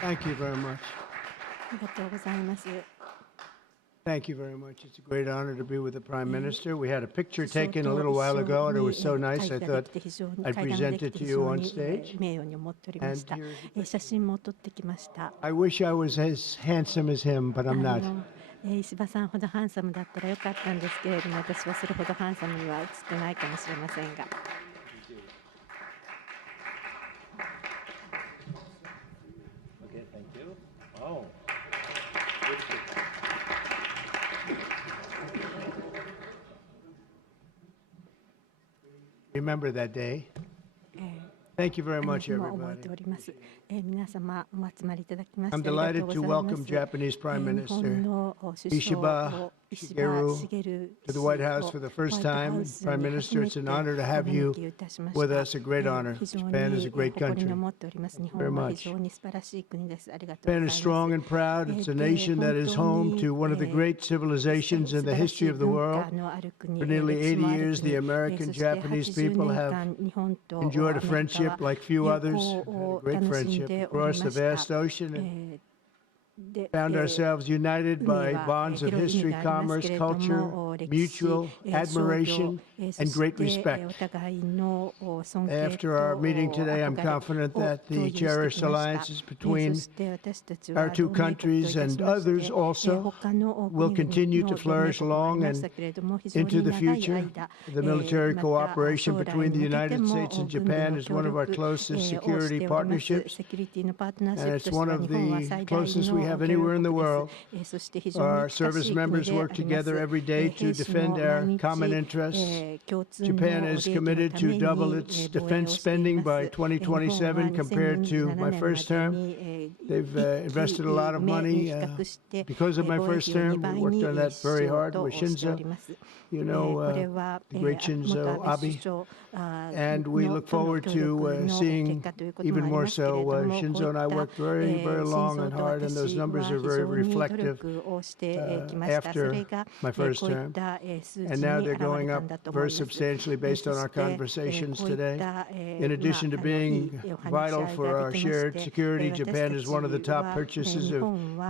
Thank you very much. ありがとうございます。 Thank you very much. It's a great honor to be with the Prime Minister. We had a picture taken a little while ago, and it was so nice, I thought I'd present it to you on stage. And I wish I was as handsome as him, but I'm not. 石破さんほどハンサムだったらよかったんですけれども、私はそれほどハンサムには映ってないかもしれませんが。Okay, thank you. Remember that day. Thank you very much, everybody. I'm delighted to welcome Japanese Prime Minister Ishiba Shigeru to the White House for the first time. Prime Minister, it's an honor to have you with us, a great honor. Japan is a great country. Very much. Japan is strong and proud. It's a nation that is home to one of the great civilizations in the history of the world. For nearly 80 years, the American-Japanese people have enjoyed a friendship like few others, a great friendship across the vast ocean, and found ourselves united by bonds of history, commerce, culture, mutual admiration, and great respect. After our meeting today, I'm confident that the cherished alliances between our two countries and others also will continue to flourish long and into the future. The military cooperation between the United States and Japan is one of our closest security partnerships, and it's one of the closest we have anywhere in the world. Our service members work together every day to defend our common interests. Japan is committed to double its defense spending by 2027 compared to my first term. They've invested a lot of money because of my first term. We worked on that very hard with Shinzo, you know, the great Shinzo Abe. And we look forward to seeing even more so. Shinzo and I worked very, very long and hard, and those numbers are very reflective after my first term. And now they're going up very substantially based on our conversations today. In addition to being vital for our shared security, Japan is one of the top purchasers of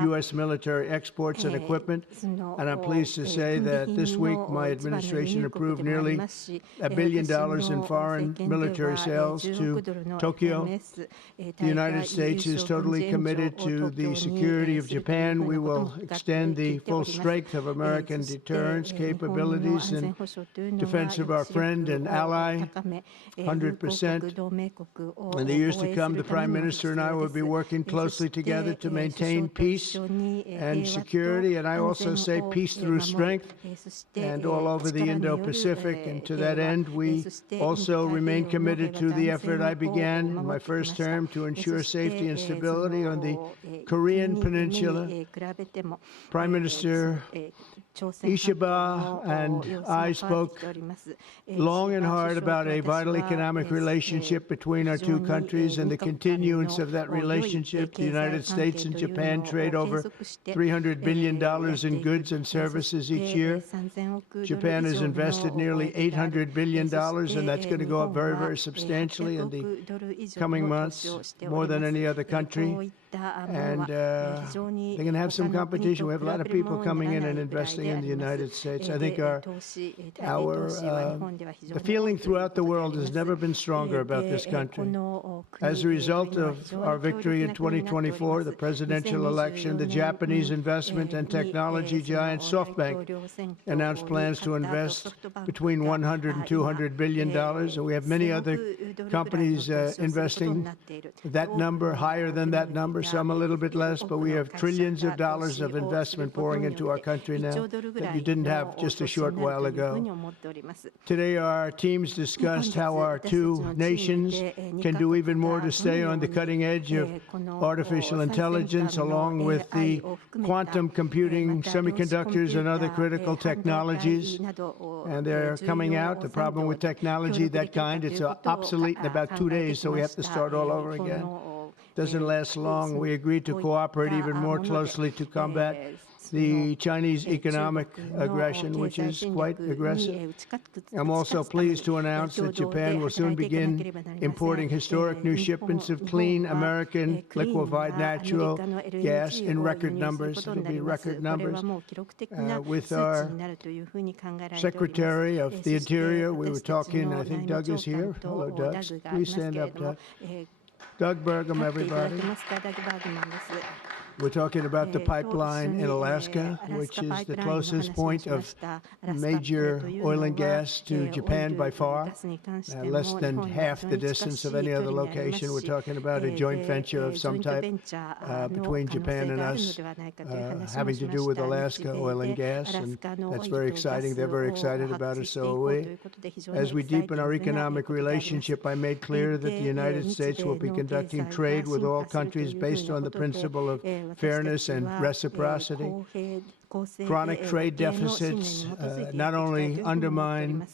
U.S. military exports and equipment. And I'm pleased to say that this week my administration approved nearly $1 billion in foreign military sales to Tokyo. The United States is totally committed to the security of Japan. We will extend the full strength of American deterrence capabilities in defense of our friend and ally, 100%. In the years to come, the Prime Minister and I will be working closely together to maintain peace and security, and I also say peace through strength and all over the Indo-Pacific. And to that end, we also remain committed to the effort I began in my first term to ensure safety and stability on the Korean Peninsula. Prime Minister Ishiba and I spoke long and hard about a vital economic relationship between our two countries and the continuance of that relationship. The United States and Japan trade over $300 billion in goods and services each year. Japan has invested nearly $800 billion, and that's going to go up very, very substantially in the coming months, more than any other country. And they're going to have some competition. We have a lot of people coming in and investing in the United States. I think the feeling throughout the world has never been stronger about this country. As a result of our victory in 2024, the presidential election, the Japanese investment and technology giant SoftBank announced plans to invest between $100 and $200 billion, and we have many other companies investing that number, higher than that number, some a little bit less, but we have trillions of dollars of investment pouring into our country now that you didn't have just a short while ago. Today, our teams discussed how our two nations can do even more to stay on the cutting edge of artificial intelligence, along with the quantum computing, semiconductors, and other critical technologies. And they're coming out. The problem with technology, that kind, it's obsolete in about 2 days, so we have to start all over again. Doesn't last long. We agreed to cooperate even more closely to combat the Chinese economic aggression, which is quite aggressive. I'm also pleased to announce that Japan will soon begin importing historic new shipments of clean American liquefied natural gas in record numbers. It'll be record numbers. With our Secretary of the Interior, we were talking, I think Doug is here. Hello, Doug. Please stand up, Doug. Doug Burgum, everybody. We're talking about the pipeline in Alaska, which is the closest point of major oil and gas to Japan by far, less than half the distance of any other location. We're talking about a joint venture of some type between Japan and us, having to do with Alaska oil and gas, and that's very exciting. They're very excited about it, so are we. As we deepen our economic relationship, I made clear that the United States will be conducting trade with all countries based on the principle of fairness and reciprocity. Chronic trade deficits not only undermine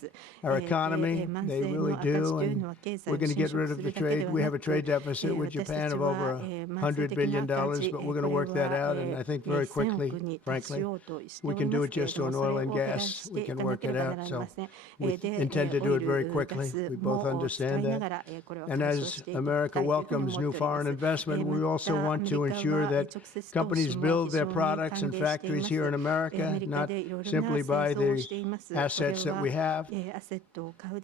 our economy, they really do, and we're going to get rid of the trade. We have a trade deficit with Japan of over $100 billion, but we're going to work that out, and I think very quickly, frankly. We can do it just on oil and gas. We can work it out, so we intend to do it very quickly. We both understand that. And as America welcomes new foreign investment, we also want to ensure that companies build their products and factories here in America, not simply buy the assets that we have.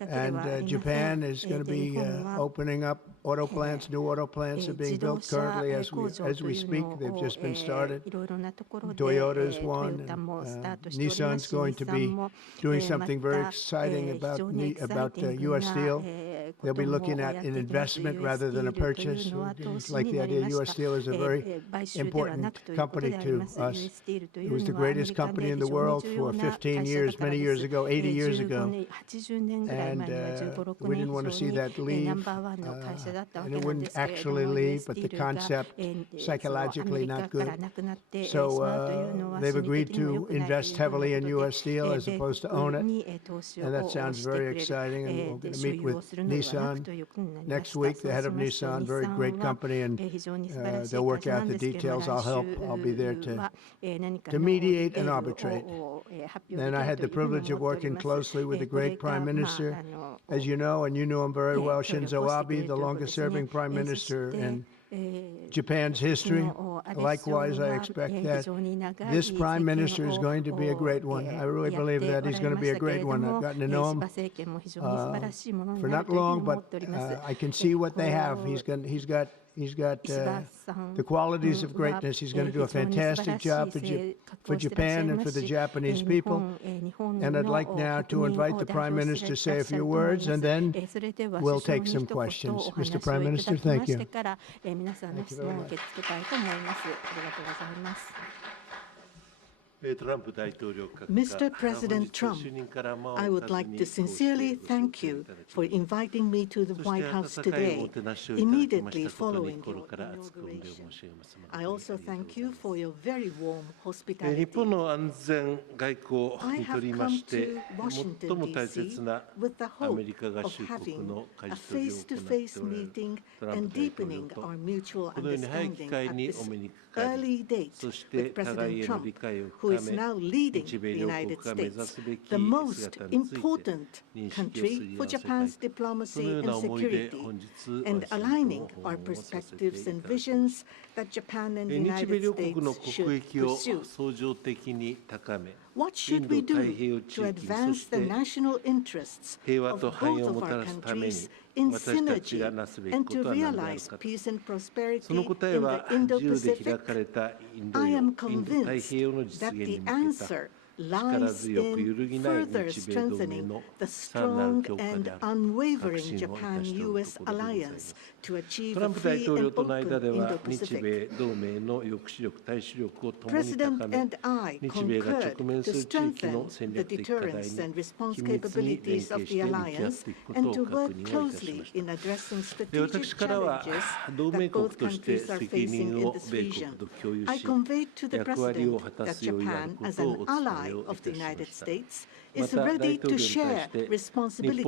And Japan is going to be opening up auto plants. New auto plants are being built currently as we speak. They've just been started. Toyota's one. Nissan's going to be doing something very exciting about U.S. Steel. They'll be looking at an investment rather than a purchase. Like the idea, U.S. Steel is a very important company to us. It was the greatest company in the world for 15 years, many years ago, 80 years ago. And we didn't want to see that leave. And it wouldn't actually leave, but the concept, psychologically not good. So they've agreed to invest heavily in U.S. Steel as opposed to own it. And that sounds very exciting. And we're going to meet with Nissan next week, the head of Nissan, very great company, and they'll work out the details. I'll help. I'll be there to mediate and arbitrate. And I had the privilege of working closely with the great Prime Minister, as you know, and you know him very well, Shinzo Abe, the longest-serving Prime Minister in Japan's history. Likewise, I expect that this Prime Minister is going to be a great one. I really believe that he's going to be a great one. I've gotten to know him for not long, but I can see what they have. He's got the qualities of greatness. He's going to do a fantastic job for Japan and for the Japanese people. And I'd like now to invite the Prime Minister to say a few words, and then we'll take some questions. Mr. Prime Minister, thank you. Thank you very much. Mr. President Trump, I would like to sincerely thank you for inviting me to the White House today, immediately following your inauguration. I also thank you for your very warm hospitality. I have come to Washington, D.C. with the hope of having a face-to-face meeting and deepening our mutual understanding at this early date with President Trump, who is now leading the United States, the most important country for Japan's diplomacy and security, and aligning our perspectives and visions that Japan and the United States should pursue. What should we do to advance the national interests of both of our countries in synergy and to realize peace and prosperity in the Indo-Pacific? I am convinced that the answer lies in further strengthening the strong and unwavering Japan-U.S. alliance to achieve a free and open Indo-Pacific. President and I concurred to strengthen the deterrence and response capabilities of the alliance and to work closely in addressing strategic challenges that both countries are facing in this region. I conveyed to the President that Japan, as an ally of the United States, is ready to share responsibilities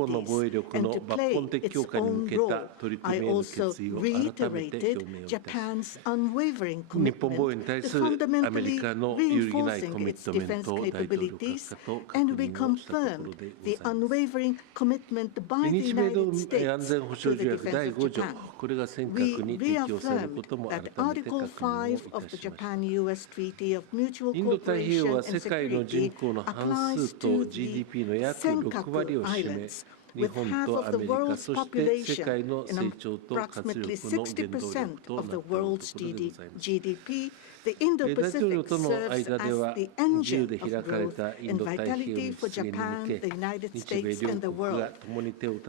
and to play its own role. I also reiterated Japan's unwavering commitment to fundamentally reinforcing its defense capabilities, and we confirmed the unwavering commitment by the United States to the defense of Japan. We reaffirmed that Article 5 of the Japan-U.S. Treaty of Mutual Cooperation and Security applies to the Senkaku Islands, with half of the world's population and approximately 60% of the world's GDP. The Indo-Pacific serves as the engine of growth and vitality for Japan, the United States, and the world.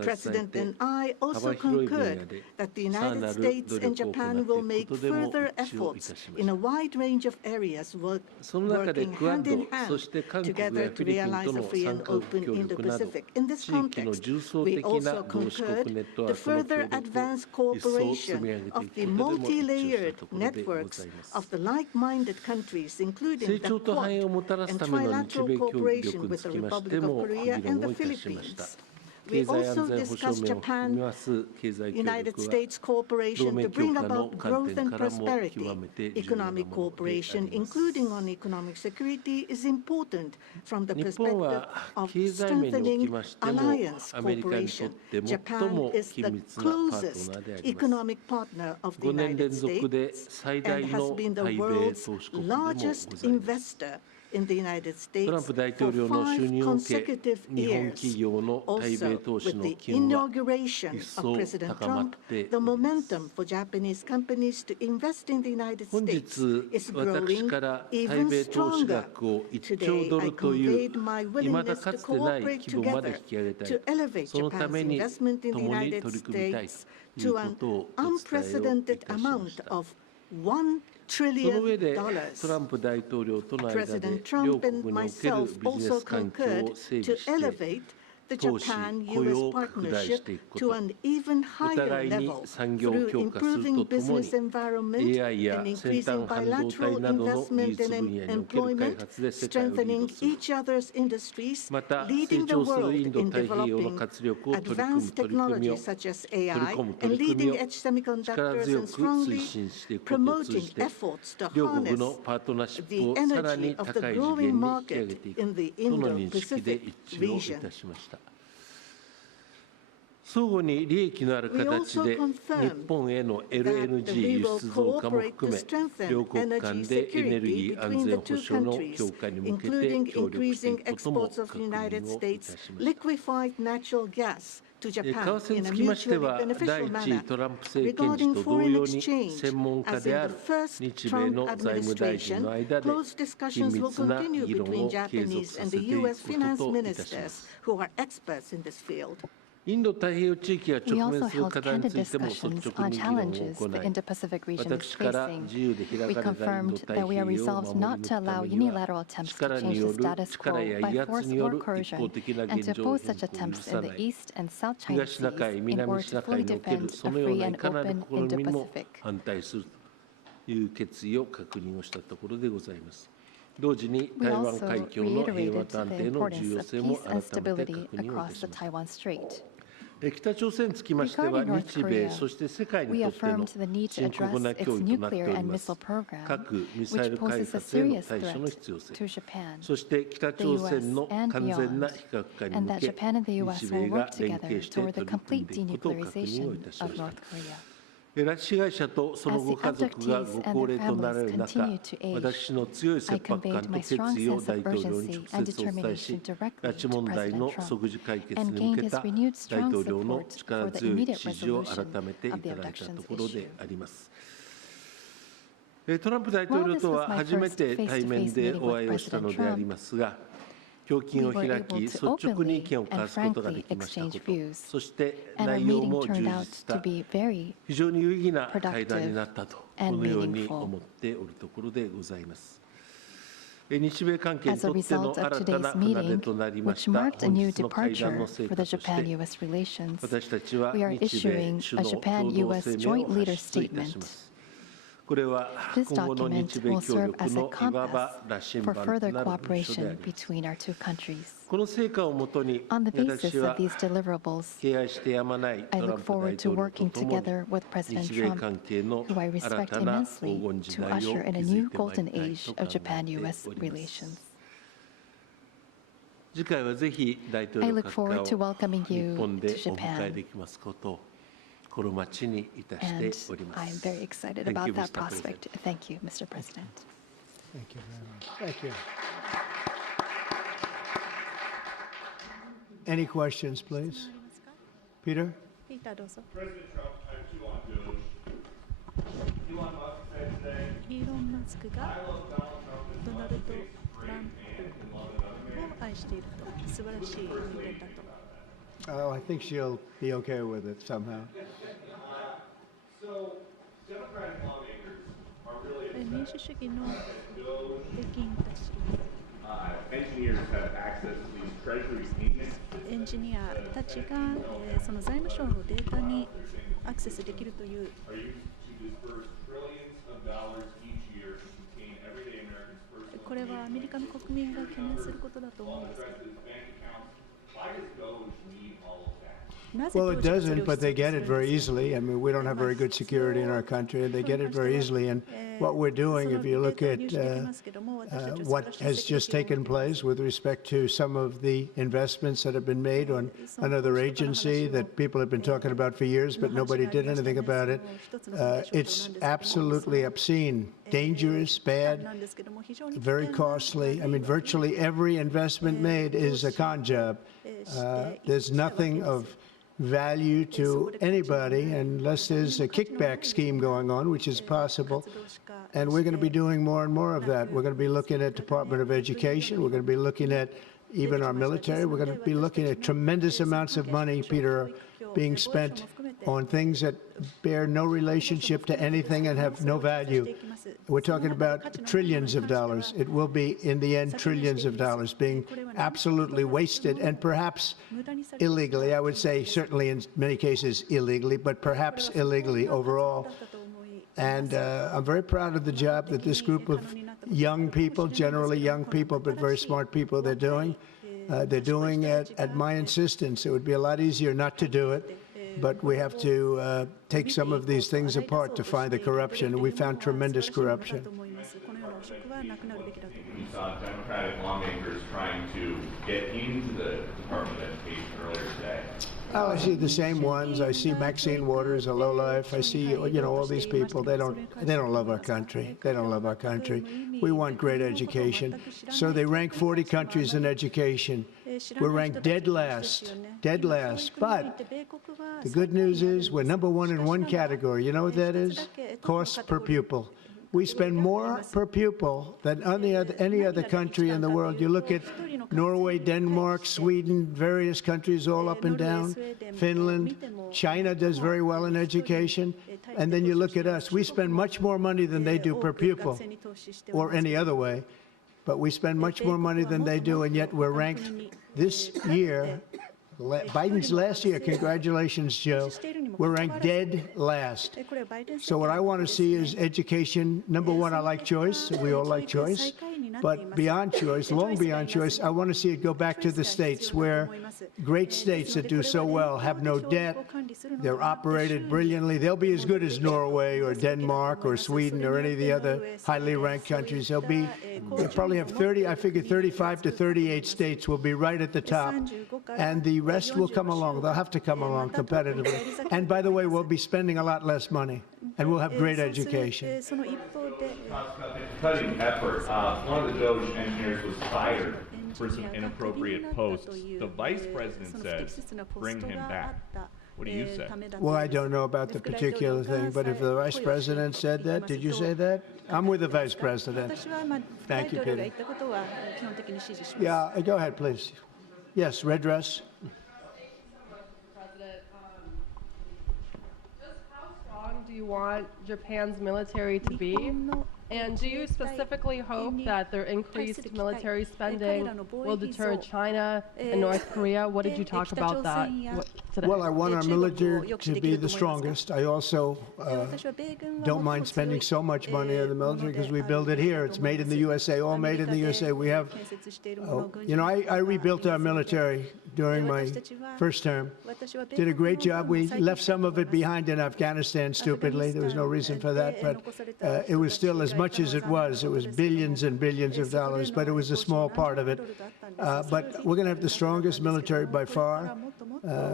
President and I also concurred that the United States and Japan will make further efforts in a wide range of areas, working hand in hand together to realize a free and open Indo-Pacific. In this context, we also concurred to further advance cooperation of the multi-layered networks of the like-minded countries, including the Quad and trilateral cooperation with the Republic of Korea and the Philippines. We also discussed Japan-United States cooperation to bring about growth and prosperity. Economic cooperation, including on economic security, is important from the perspective of strengthening alliance cooperation. Japan is the closest economic partner of the United States and has been the world's largest investor in the United States for 5 consecutive years. Also, with the inauguration of President Trump, the momentum for Japanese companies to invest in the United States is growing even stronger. Today, I conveyed my willingness to cooperate together to elevate Japan's investment in the United States to an unprecedented amount of $1 trillion. President Trump and myself also concurred to elevate the Japan-U.S. partnership to an even higher level through improving business environment and increasing bilateral investment and employment, strengthening each other's industries, leading the world in developing advanced technologies such as AI and leading-edge semiconductors, and strongly promoting efforts to harness the energy of the growing market in the Indo-Pacific region. 相互に利益のある形で日本への LNG 輸出増加も含め両国間でエネルギー安全保障の強化に向けて協力していくことも確認をいたしました。為替につきましては、第1トランプ政権時と同様に専門家である日米の財務大臣の間で緊密な議論を継続させていくことといたします。インド太平洋地域が直面する課題についても率直に議論を行い、私から自由で開かれたインド太平洋を守るためには、力による力や威圧による一方的な現状変更を許さない、東シナ海、南シナ海におけるそのようないかなる試みにも反対するという決意を確認をしたところでございます。同時に台湾海峡の平和と安定の重要性も改めて確認をいたします。北朝鮮につきましては、日米、そして世界にとっての深刻な脅威となっております。核・ミサイル開発への対処の必要性、そして北朝鮮の完全な非核化に向け、日米が連携して取り組んでいくことを確認をいたしました。拉致被害者とそのご家族がご高齢となられる中、私の強い切迫感と決意を大統領に直接お伝えし、拉致問題の即時解決に向けた大統領の力強い支持を改めていただいたところであります。トランプ大統領とは初めて対面でお会いをしたのでありますが、胸襟を開き、率直に意見を交わすことができましたこと、そして内容も充実した非常に有意義な会談になったと、このように思っておるところでございます。日米関係にとっての新たな船出となりました本日の会談の成果として、私たちは日米首脳共同声明を発出いたします。This document will serve as a compass for further cooperation between our two countries. On the basis of these deliverables, I look forward to working together with President Trump, who I respect immensely, to usher in a new golden age of Japan-U.S. relations. I look forward to welcoming you to Japan, and I am very excited about that prospect. Thank you, Mr. President. Thank you very much. Thank you. Any questions, please? Peter? President Trump, I have two on DOGE. Elon Musk said today, イーロン・マスクが I love Donald Trump ド as ナ much ル as ド・ he トラン man and love プ another man. を愛していると素晴らしい人間だと。 Oh, I think she'll be okay with it somehow. So, Democratic lawmakers are really 民 upset 主主義の that DOGE 敵員たち、 engineers have access to these treasury payments. エンジニアたちが、その財務省のデータにアクセスできるという Are used to disperse trillions of dollars each year to contain everyday Americans' personal これはアメリカの国民が懸念することだと思うんですけ addresses, bank accounts. Why does DOGE need all of that? ど、なぜ Well, 当 it 時はそれ doesn't, を but 必 they 要と get す it るん very ですか easily. I mean, we don't have very good security in our country, and they get it very easily. And what we're doing, if you look at what has just taken place with respect to some of the investments that have been made on another agency that people have been talking about for years, but nobody did anything about it, it's absolutely obscene, dangerous, bad, very costly. I mean, virtually every investment made is a con job. There's nothing of value to anybody unless there's a kickback scheme going on, which is possible. And we're going to be doing more and more of that. We're going to be looking at Department of Education. We're going to be looking at even our military. We're going to be looking at tremendous amounts of money, Peter, being spent on things that bear no relationship to anything and have no value. We're talking about trillions of dollars. It will be, in the end, trillions of dollars being absolutely wasted, and perhaps illegally. I would say certainly in many cases illegally, but perhaps illegally overall. And I'm very proud of the job that this group of young people, generally young people, but very smart people, they're doing. They're doing it at my insistence. It would be a lot easier not to do it, but we have to take some of these things apart to find the corruption. And we found tremendous corruption. We saw Democratic lawmakers trying to get into the Department of Education earlier today. Oh, I see the same ones. I see Maxine Waters, a lowlife. I see, all these people. They don't love our country. They don't love our country. We want great education. So they rank 40 countries in education. We're ranked dead last. Dead last. But the good news is we're number one in one category. You know what that is? Cost per pupil. We spend more per pupil than any other country in the world. You look at Norway, Denmark, Sweden, various countries all up and down, Finland, China does very well in education. And then you look at us. We spend much more money than they do per pupil, or any other way. But we spend much more money than they do, and yet we're ranked this year, Biden's last year, congratulations, Joe, we're ranked dead last. So what I want to see is education. Number one, I like choice. We all like choice. But beyond choice, long beyond choice, I want to see it go back to the states where great states that do so well have no debt. They're operated brilliantly. They'll be as good as Norway or Denmark or Sweden or any of the other highly ranked countries. They'll probably have 35 to 38 states will be right at the top. And the rest will come along. They'll have to come along competitively. And by the way, we'll be spending a lot less money, and we'll have great education. Cutting effort. One of the DOGE engineers was fired for some inappropriate posts. The vice president says, bring him back. What do you say? Well, I don't know about the particular thing, but if the vice president said that, did you say that? I'm with the vice president. Thank you, Peter. Yeah, go ahead, please. Yes, red dress. President, just how strong do you want Japan's military to be? And do you specifically hope that their increased military spending will deter China and North Korea? What did you talk about that? Well, I want our military to be the strongest. I also don't mind spending so much money on the military because we build it here. It's made in the USA, all made in the USA. We have, I rebuilt our military during my first term. Did a great job. We left some of it behind in Afghanistan, stupidly. There was no reason for that, but it was still as much as it was. It was billions and billions of dollars, but it was a small part of it. But we're going to have the strongest military by far.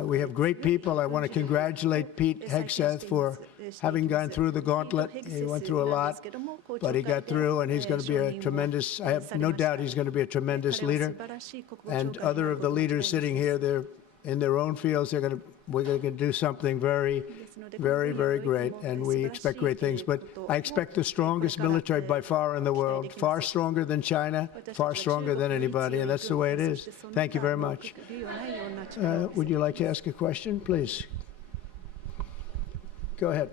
We have great people. I want to congratulate Pete Hegseth for having gone through the gauntlet. He went through a lot, but he got through, and he's going to be a tremendous, I have no doubt he's going to be a tremendous leader. And other of the leaders sitting here, they're in their own fields. We're going to do something very, very, very great, and we expect great things. But I expect the strongest military by far in the world, far stronger than China, far stronger than anybody, and that's the way it is. Thank you very much. Would you like to ask a question, please? Go ahead.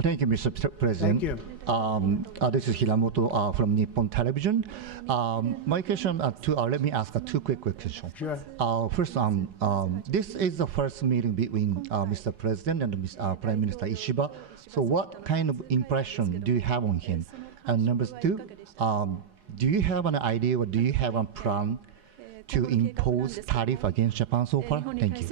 Thank you, Mr. President. Thank you. This is Hiramoto from Nippon Television. My question, let me ask two quick questions. Sure. First, this is the first meeting between Mr. President and Prime Minister Ishiba. So what kind of impression do you have on him? And number two, do you have an idea or do you have a plan to impose tariff against Japan so far? Thank you.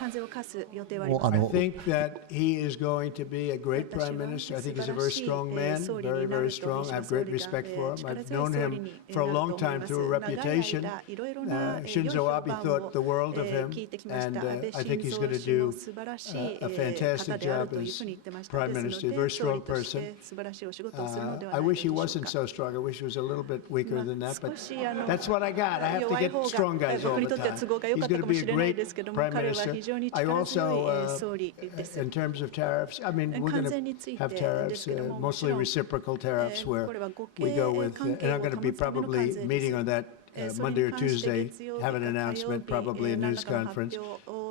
I think that he is going to be a great prime minister. I think he's a very strong man, very, very strong. I have great respect for him. I've known him for a long time through a reputation. Shinzo Abe thought the world of him, and I think he's going to do a fantastic job as prime minister. A very strong person. I wish he wasn't so strong. I wish he was a little bit weaker than that, but that's what I got. I have to get strong guys all the time. He's going to be a great prime minister. I also, in terms of tariffs, I mean, we're going to have tariffs, mostly reciprocal tariffs, where we go with, and I'm going to be probably meeting on that Monday or Tuesday, have an announcement, probably a news conference,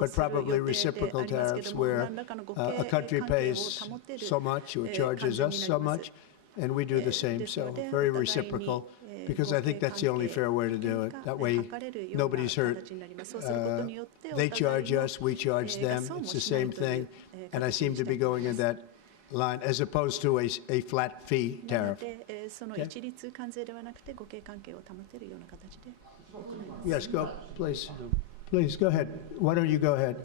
but probably reciprocal tariffs where a country pays so much or charges us so much, and we do the same. So very reciprocal. Because I think that's the only fair way to do it. That way, nobody's hurt. They charge us, we charge them. It's the same thing. And I seem to be going in that line, as opposed to a flat fee tariff. Okay? Yes, go, please. Please, go ahead. Why don't you go ahead?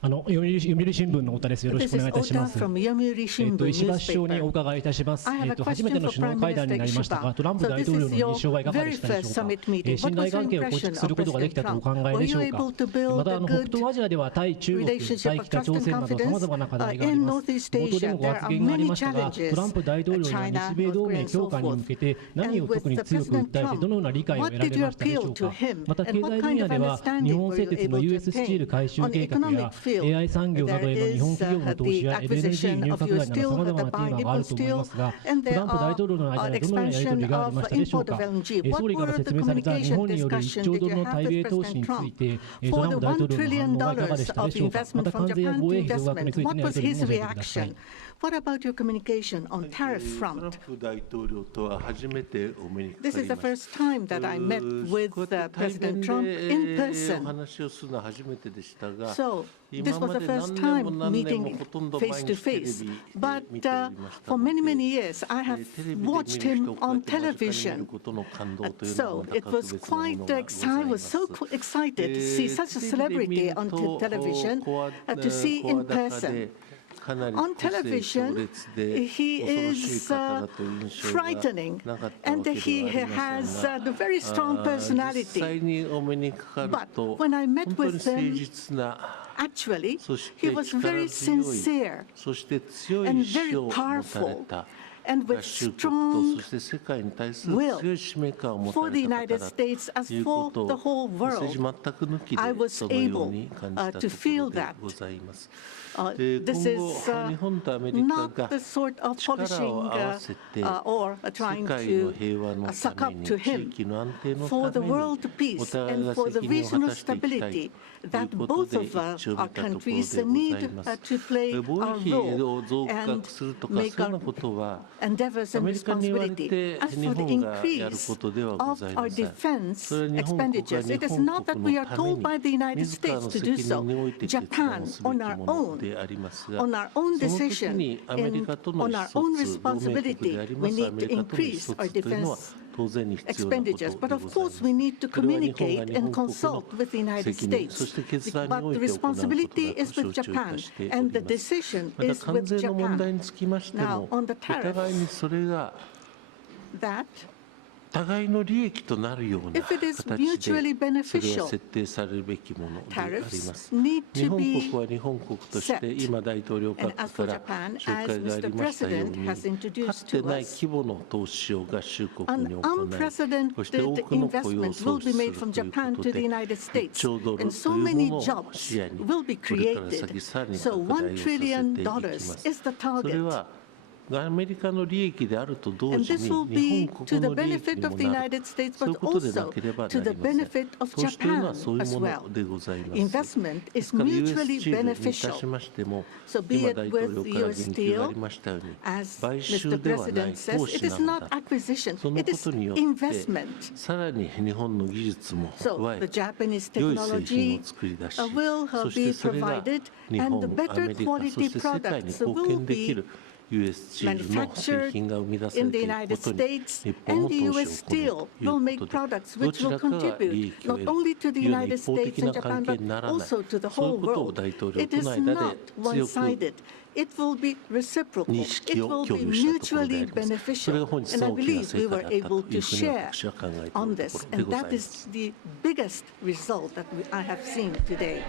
読売新聞の太田です。よろしくお願いいたします。石破首相にお伺いいたします。初めての首脳会談になりましたが、トランプ大統領の印象はいかがでしたでしょうか。信頼関係を構築することができたとお考えでしょうか。また北東アジアでは対中国、対北朝鮮などさまざまな課題があります。冒頭でもご発言がありましたが、トランプ大統領が日米同盟強化に向けて何を特に強く訴えてどのような理解を得られましたでしょうか。また経済分野では日本製鉄の US スチール回収計画やAI 産業などへの日本企業の投資や LNG 入閣外などさまざまなテーマがあると思いますが、トランプ大統領の間でどのようなやり取りがありましたでしょうか。総理から説明された日本による1兆ドルの対米投資について、トランプ大統領の反応はいかがでしたでしょうか。また関税や防衛費増額についてのやり取りも教えてください。What about your communication on tariff front? This is the first time that I met with President Trump in person. So this was the first time meeting face to face. But for many, many years, I have watched him on television. So it was quite I was so excited to see such a celebrity on television, to see in person. On television, he is frightening, and he has a very strong personality. But when I met with him, actually, he was very sincere and very powerful, and with strong will for the United States as for the whole world. I was able to feel that. This is not the sort of polishing or trying to suck up to him. For the world peace and for the regional stability that both of our countries need to play our role and make our endeavors and responsibility. As for the increase of our defense expenditures, it is not that we are told by the United States to do so. Japan, on our own decision, and on our own responsibility, we need to increase our defense expenditures. But of course, we need to communicate and consult with the United States. But the responsibility is with Japan, and the decision is with Japan. Now, on the tariffs, that if it is mutually beneficial, tariffs need to be set. And as for Japan, as Mr. President has introduced to us, an unprecedented investment will be made from Japan to the United States, and so many jobs will be created. So $1 trillion is the target. And this will be to the benefit of the United States, but also to the benefit of Japan as well. Investment is mutually beneficial. So be it with U.S. Steel, as Mr. President says, it is not acquisition, it is investment. So the Japanese technology will be provided, and the better quality products will be manufactured in the United States, and the U.S. Steel will make products which will contribute not only to the United States and Japan, but also to the whole world. It is not one-sided. It will be reciprocal. It will be mutually beneficial. And I believe we were able to share on this. And that is the biggest result that I have seen today.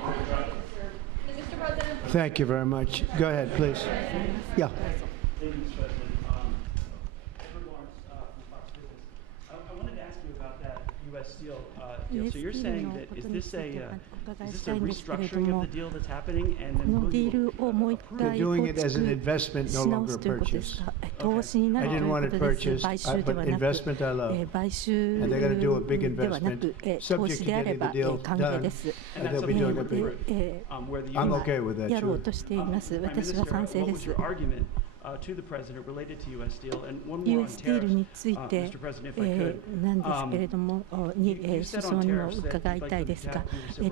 Thank you very much. Go ahead, please. Yeah. Thank you, Mr. President. Edward Lawrence from Fox Business. I wanted to ask you about that U.S. Steel deal. So you're saying that is this a restructuring of the deal that's happening, and then will you They're doing it as an investment, no longer a purchase. Okay. I didn't want to purchase, but investment I love. And they're going to do a big investment, subject to getting the deal done. They'll be doing a big. I'm okay with that. Sure. Prime Minister, what was your argument to the President related to U.S. Steel? And one more on tariffs, Mr. President, if I could. なんですけれども、首相にも伺いたいですが、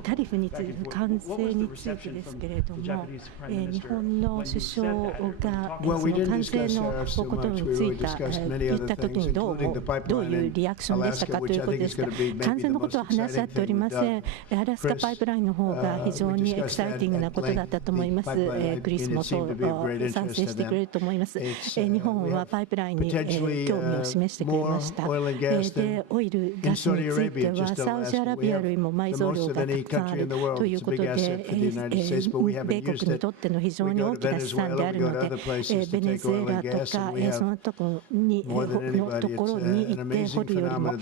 タリフについて、関税についてですけれども、日本の首相がその関税のことについて言ったときにどういうリアクションでしたかということですが、関税のことは話し合っておりません。アラスカパイプラインの方が非常にエキサイティングなことだったと思います。クリスもそう賛成してくれると思います。日本はパイプラインに興味を示してくれました。で、オイル、ガスについてはサウジアラビアよりも埋蔵量がたくさんあるということで、米国にとっての非常に大きな資産であるので、ベネズエラとかそのところに行って掘るよりも、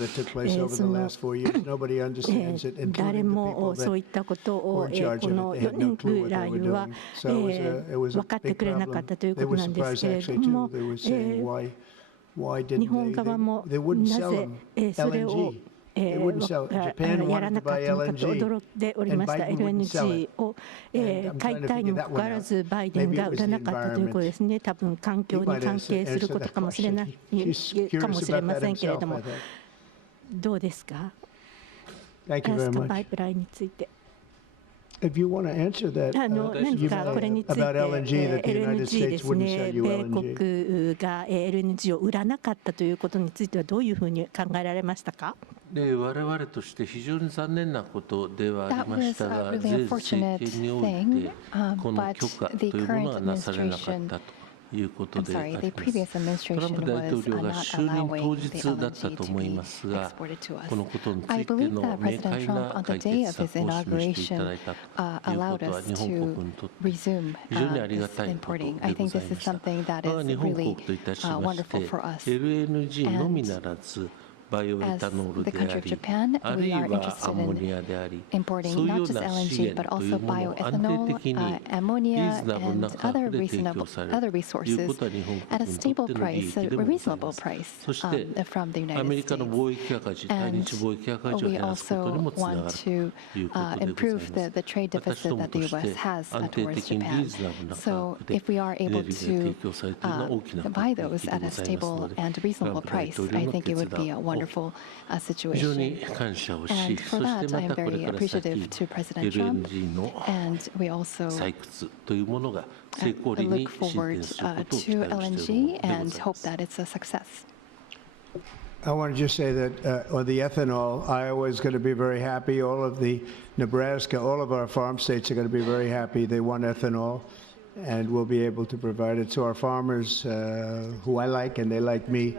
誰もそういったことをこの4年ぐらいは分かってくれなかったということなんですけれども、日本側もなぜそれをやらなかったのかと驚いておりました。 LNG を買いたいにもかかわらずバイデンが売らなかったということですね。多分環境に関係することかもしれませんけれども、どうですか、アラスカパイプラインについて。 If you want to answer that, 何かこれについて LNG ですね、米国が LNG を売らなかったということについてはどういうふうに考えられましたか？我々として非常に残念なことではありましたが、前政権においてこの許可というものはなされなかったと。いうことであります。トランプ大統領が就任当日だったと思いますが、このことについての明快な解決策を示していただいたということは日本国にとって非常にありがたいことでございました。日本国といたしまして LNG のみならず as the country of Japan, we are interested in importing not just LNG, but also bioethanol, ammonia, and other resources at a stable price, a reasonable price from the United States. And we also want to improve the trade deficit that the U.S. has towards Japan. So if we are able to buy those at a stable and reasonable price, I think it would be a wonderful situation. And for that, I am very appreciative to President Trump, and we also look forward to LNG and hope that it's a success. I want to just say that on the ethanol, Iowa is going to be very happy. All of the Nebraska, all of our farm states are going to be very happy. They want ethanol, and we'll be able to provide it. So our farmers, who I like and they like me,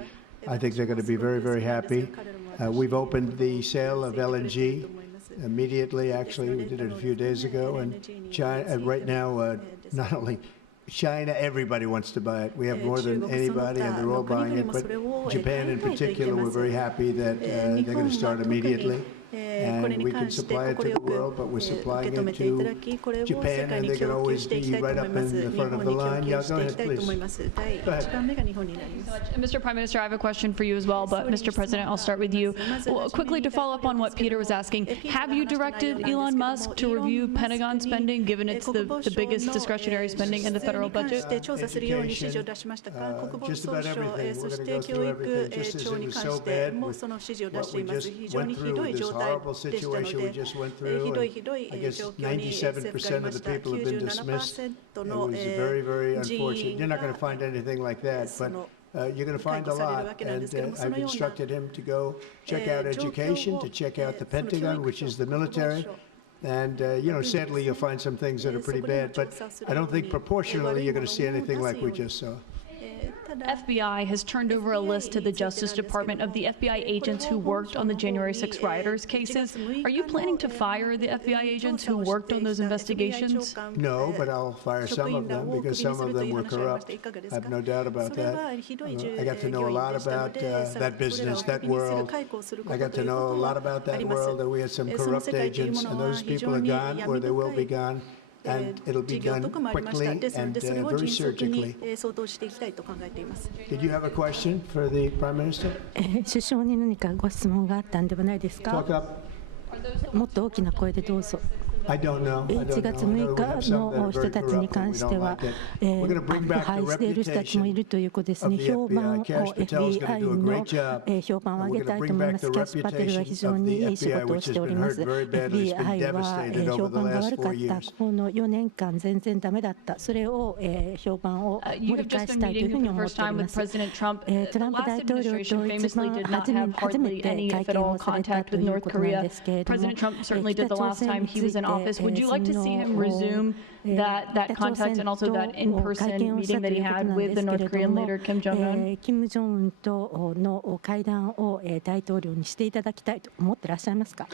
I think they're going to be very, very happy. We've opened the sale of LNG immediately. Actually, we did it a few days ago, and China, right now, not only China, everybody wants to buy it. We have more than anybody, and they're all buying it. But Japan in particular, we're very happy that they're going to start immediately. And we can supply it to the world, but we're supplying it to Japan, and they can always be right up in the front of the line. Yeah, go ahead, please. Go ahead. And Mr. Prime Minister, I have a question for you as well, but Mr. President, I'll start with you. Well, quickly to follow up on what Peter was asking, have you directed Elon Musk to review Pentagon spending, given it's the biggest discretionary spending in the federal budget? Education, just about everything. We're going to go through everything, just as it was so bad with what we just went through, this horrible situation we just went through. I guess 97% of the people have been dismissed. It was very, very unfortunate. You're not going to find anything like that, but you're going to find a lot. And I've instructed him to go check out education, to check out the Pentagon, which is the military. And, you know, sadly, you'll find some things that are pretty bad, but I don't think proportionally you're going to see anything like we just saw. FBI has turned over a list to the Justice Department of the FBI agents who worked on the January 6 rioters cases. Are you planning to fire the FBI agents who worked on those investigations? No, but I'll fire some of them because some of them were corrupt. I have no doubt about that. I got to know a lot about that business, that world. I got to know a lot about that world, that we had some corrupt agents, and those people are gone, or they will be gone. And it'll be done quickly and very surgically. Did you have a question for the Prime Minister? 首相に何かご質問があったんではないですか？ Talk up. もっと大きな声でどうぞ。 I don't know. 1月6日の人たちに関しては、腐敗している人たちもいるということですね。評判を FBI の評判を上げたいと思います。キャッシュパテルは非常にいい仕事をしております。FBI は評判が悪かった。この4年間全然ダメだった。それを評判を盛り返したいというふうに思っております。トランプ大統領と一番初めて会見をされたということなんですけれども、北朝鮮について Would you like to see him resume that contact and also that in-person meeting that he had with the North Korean leader Kim Jong-un? 金正恩との会談を大統領にしていただきたいと思ってらっしゃいますか？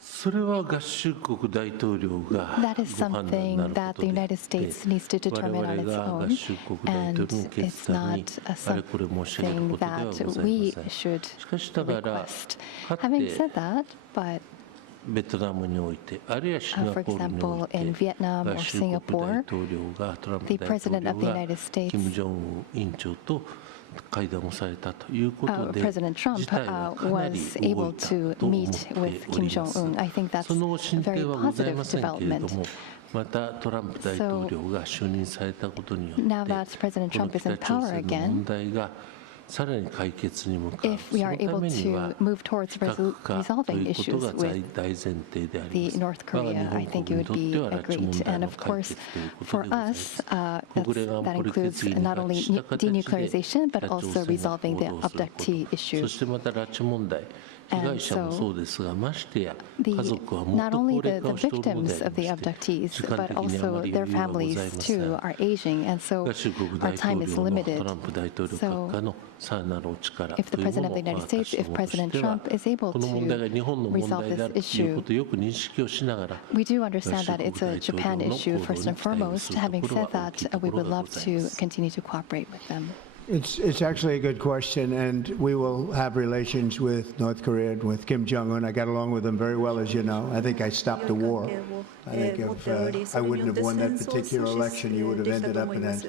That is something that the United States needs to determine on its own, and it's not something that we should request. Having said that, but for example, in Vietnam or Singapore, the President of the United States, President Trump was able to meet with Kim Jong-un. I think that's a very positive development. So now that President Trump is in power again, if we are able to move towards resolving issues with the North Korea, I think it would be great. And of course, for us, that includes not only denuclearization, but also resolving the abductee issue. And so not only the victims of the abductees, but also their families too are aging, and so our time is limited. So if the President of the United States, if President Trump is able to resolve this issue, we do understand that it's a Japan issue first and foremost. Having said that, we would love to continue to cooperate with them. It's actually a good question, and we will have relations with North Korea and with Kim Jong-un. I got along with him very well, as you know. I think I stopped the war. I think if I wouldn't have won that particular election, you would have ended up in a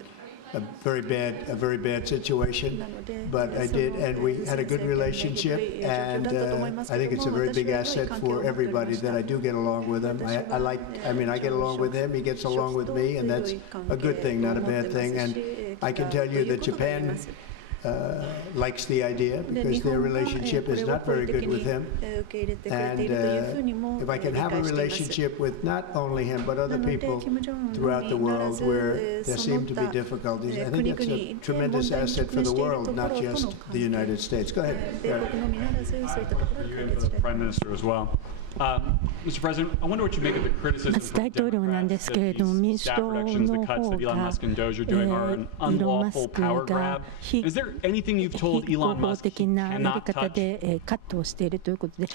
very bad situation. But I did, and we had a good relationship, and I think it's a very big asset for everybody that I do get along with him. I get along with him, he gets along with me, and that's a good thing, not a bad thing. And I can tell you that Japan likes the idea because their relationship is not very good with him. And if I can have a relationship with not only him but other people throughout the world where there seem to be difficulties, I think it's a tremendous asset for the world, not just the United States. Go ahead. You and the Prime Minister as well. Mr. President, I wonder what you make of the criticism from Democrats that these staff reductions, the cuts that Elon Musk and Doge are doing are an unlawful power grab. Is there anything you've told Elon Musk he cannot touch?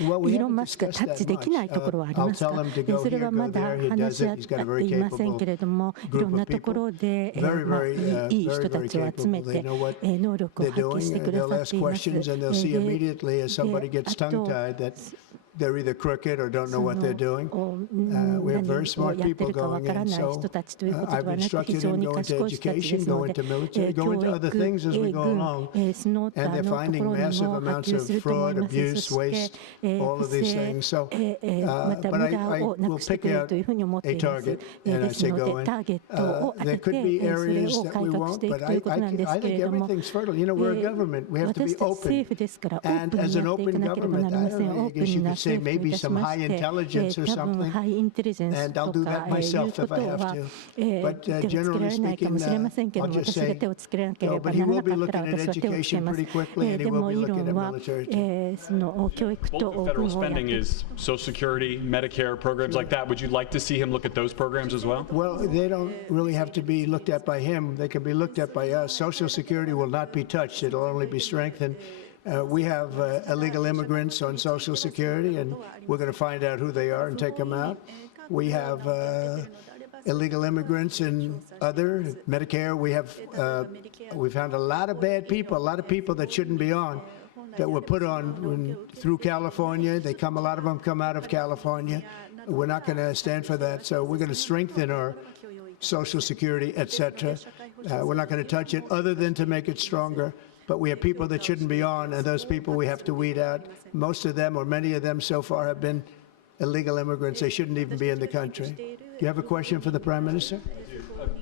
Well, we haven't discussed that much. I'll tell him to go here, go there. He does it. He's got a very capable group of people. Very capable. They know what they're doing. They'll ask questions, and they'll see immediately as somebody gets tongue-tied that they're either crooked or don't know what they're doing. We have very smart people going in, so I've instructed him go into education, go into military, go into other things as we go along. And they're finding massive amounts of fraud, abuse, waste, all of these things. So, but I will pick out a target, and I say go in. There could be areas that we won't, but I think everything's fertile. You know, we're a government. We have to be open. And as an open government, I guess you could say maybe some high intelligence or something, and I'll do that myself if I have to. But generally speaking, I'll just say no, but he will be looking at education pretty quickly, and he will be looking at military too. Bulk of federal spending is Social Security, Medicare, programs like that. Would you like to see him look at those programs as well? Well, they don't really have to be looked at by him. They can be looked at by us. Social Security will not be touched. It'll only be strengthened. We have illegal immigrants on Social Security, and we're going to find out who they are and take them out. We have illegal immigrants in other Medicare. We've found a lot of bad people, a lot of people that shouldn't be on, that were put on through California. A lot of them come out of California. We're not going to stand for that. So we're going to strengthen our Social Security, etc. We're not going to touch it other than to make it stronger. But we have people that shouldn't be on, and those people we have to weed out. Most of them, or many of them so far, have been illegal immigrants. They shouldn't even be in the country. Do you have a question for the Prime Minister?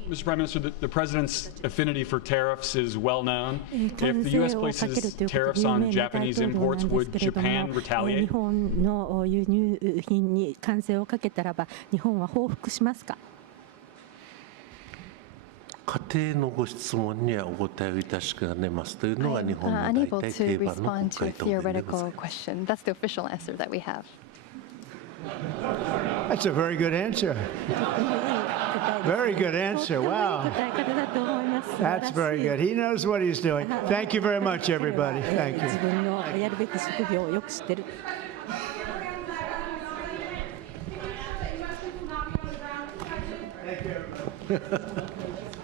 Mr. Prime Minister, the President's affinity for tariffs is well known. If the U.S. places tariffs on Japanese imports, would Japan retaliate? 家庭のご質問にはお答えをいたしかねますというのが日本の大体定番の国会答弁でございます。That's the official answer that we have. That's a very good answer. Very good answer. Wow. That's very good. He knows what he's doing. Thank you very much, everybody. Thank you. Thank you, everybody.